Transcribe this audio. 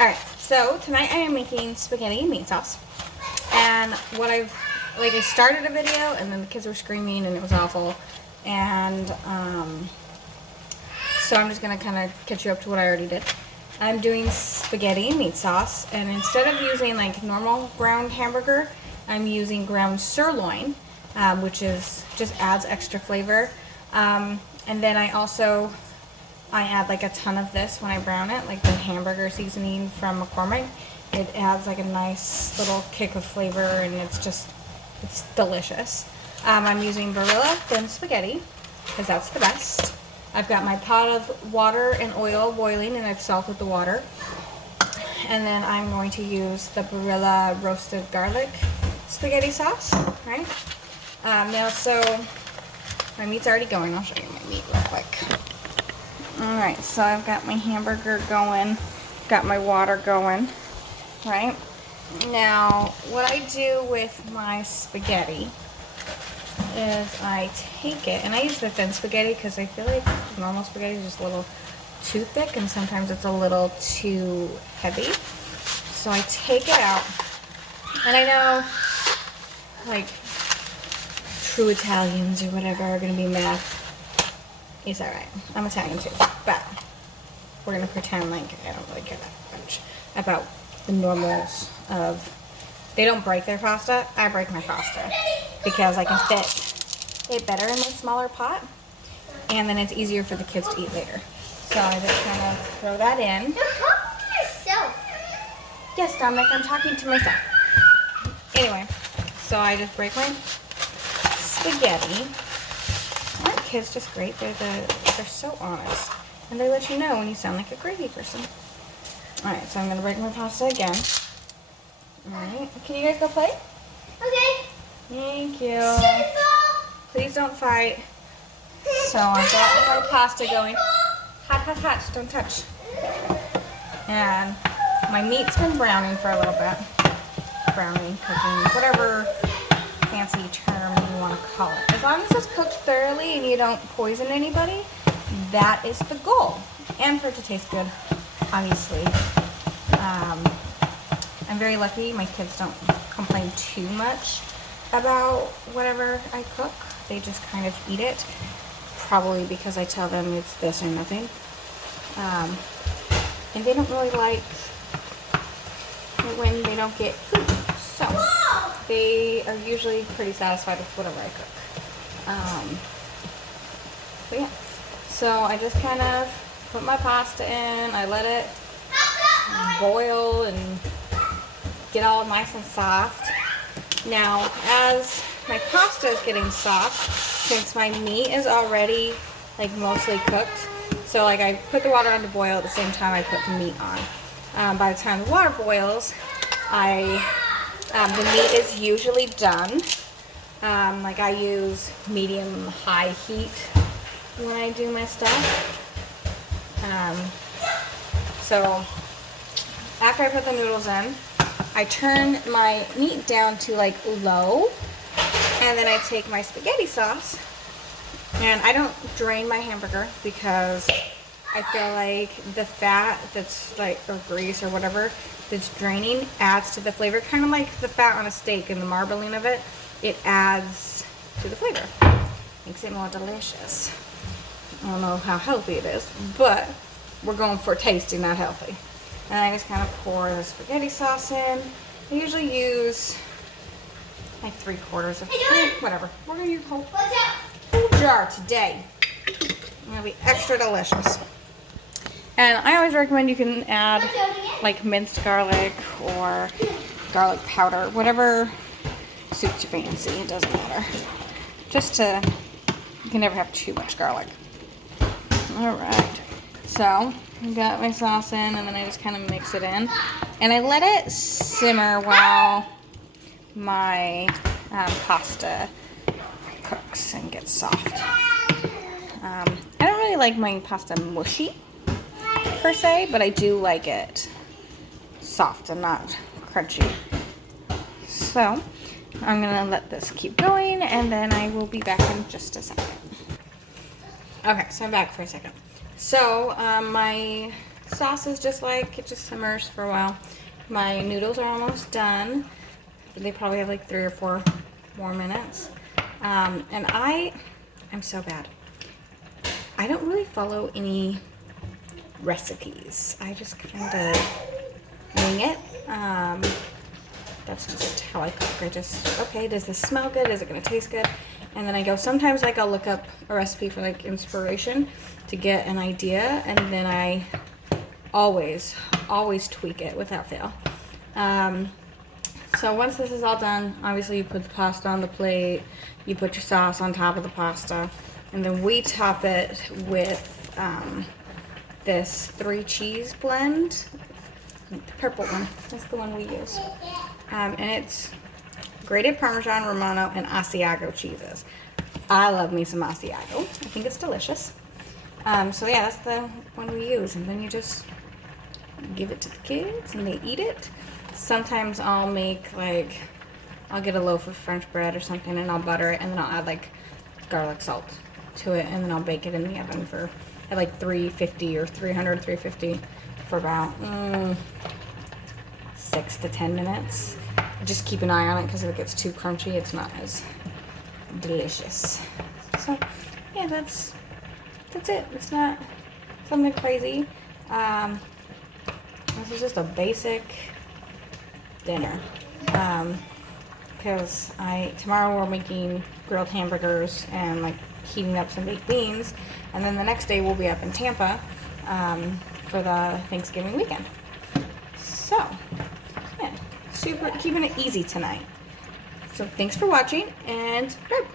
Alright, so tonight I am making spaghetti and meat sauce. And what I started a video and then the kids were screaming and it was awful. And so I'm just going to kind of catch you up to what I already did. I'm doing spaghetti and meat sauce, and instead of using like normal ground hamburger, I'm using ground sirloin, which is just adds extra flavor. And then I add like a ton of this when I brown it, like the hamburger seasoning from McCormick. It adds like a nice little kick of flavor, and it's delicious. I'm using Barilla thin spaghetti because that's the best. I've got my pot of water and oil boiling, and I've salted the water. And then I'm going to use the Barilla roasted garlic spaghetti sauce, right? Now, so my meat's already going. I'll show you my meat real quick. Alright, so I've got my hamburger going, got my water going, right? Now, what I do with my spaghetti is I take it, and I use the thin spaghetti because I feel like normal spaghetti is just a little too thick and sometimes it's a little too heavy. So I take it out, and I know, like, true Italians or whatever are going to be mad. It's alright. I'm Italian too. But we're going to pretend like I don't really care that much about the normals of... They don't break their pasta. I break my pasta because I can fit it better in my smaller pot. And then it's easier for the kids to eat later. So I just kind of throw that in. You're talking to yourself. Yes, Dominic, I'm talking to myself. Anyway, so I just break my spaghetti. Aren't kids just great? They're so honest. And they let you know when you sound like a crazy person. Alright, so I'm going to break my pasta again. Alright, can you guys go play? Okay. Thank you. Please don't fight. So I've got my pasta going. Hot, hot, hot, don't touch. And my meat's been browning for a little bit. Browning, cooking, whatever fancy term you want to call it. As long as it's cooked thoroughly and you don't poison anybody, that is the goal. And for it to taste good, obviously. I'm very lucky. My kids don't complain too much about whatever I cook. They just kind of eat it. Probably because I tell them it's this or nothing. And they don't really like when they don't get food. So they are usually pretty satisfied with whatever I cook. But yeah, so I just kind of put my pasta in. I let it boil and get all nice and soft. Now, as my pasta is getting soft, since my meat is already like mostly cooked, so like I put the water on to boil at the same time I put the meat on. By the time the water boils, the meat is usually done. Like I use medium-high heat when I do my stuff. So after I put the noodles in, I turn my meat down to like low, and then I take my spaghetti sauce, and I don't drain my hamburger because I feel like the fat that's like, or grease or whatever that's draining adds to the flavor, kind of like the fat on a steak and the marbling of it. It adds to the flavor, makes it more delicious. I don't know how healthy it is, but we're going for tasty, not healthy. And I just kind of pour the spaghetti sauce in. I usually use like 3/4 of whatever. We're gonna use whole jar today. It's gonna be extra delicious. And I always recommend you can add like minced garlic or garlic powder, whatever suits your fancy. It doesn't matter. You can never have too much garlic. All right. So I got my sauce in, and then I just kind of mix it in, and I let it simmer while my pasta cooks and gets soft. I don't really like my pasta mushy per se, but I do like it soft and not crunchy. So I'm gonna let this keep going, and then I will be back in just a second. Okay, so I'm back for a second. So my sauce is just like, it just simmers for a while. My noodles are almost done. They probably have like 3 or 4 more minutes. And I'm so bad. I don't really follow any recipes. I just kind of wing it. That's just how I cook. I just, okay, does this smell good? Is it gonna taste good? And then I go, sometimes like I'll look up a recipe for like inspiration to get an idea, and then I always tweak it without fail. So once this is all done, obviously you put the pasta on the plate, you put your sauce on top of the pasta, and then we top it with this 3 cheese blend. The purple one, that's the one we use. And it's grated Parmesan, Romano, and Asiago cheeses. I love me some Asiago. I think it's delicious. So yeah, that's the one we use. And then you just give it to the kids and they eat it. Sometimes I'll make like, I'll get a loaf of French bread or something and I'll butter it and then I'll add like garlic salt to it and then I'll bake it in the oven for at like 350 or 300, 350 for about 6 to 10 minutes. Just keep an eye on it because if it gets too crunchy, it's not as delicious. So yeah, that's it. It's not something crazy. This is just a basic dinner. Because tomorrow we're making grilled hamburgers and like heating up some baked beans, and then the next day we'll be up in Tampa for the Thanksgiving weekend. So yeah, keeping it easy tonight. So thanks for watching and subscribe.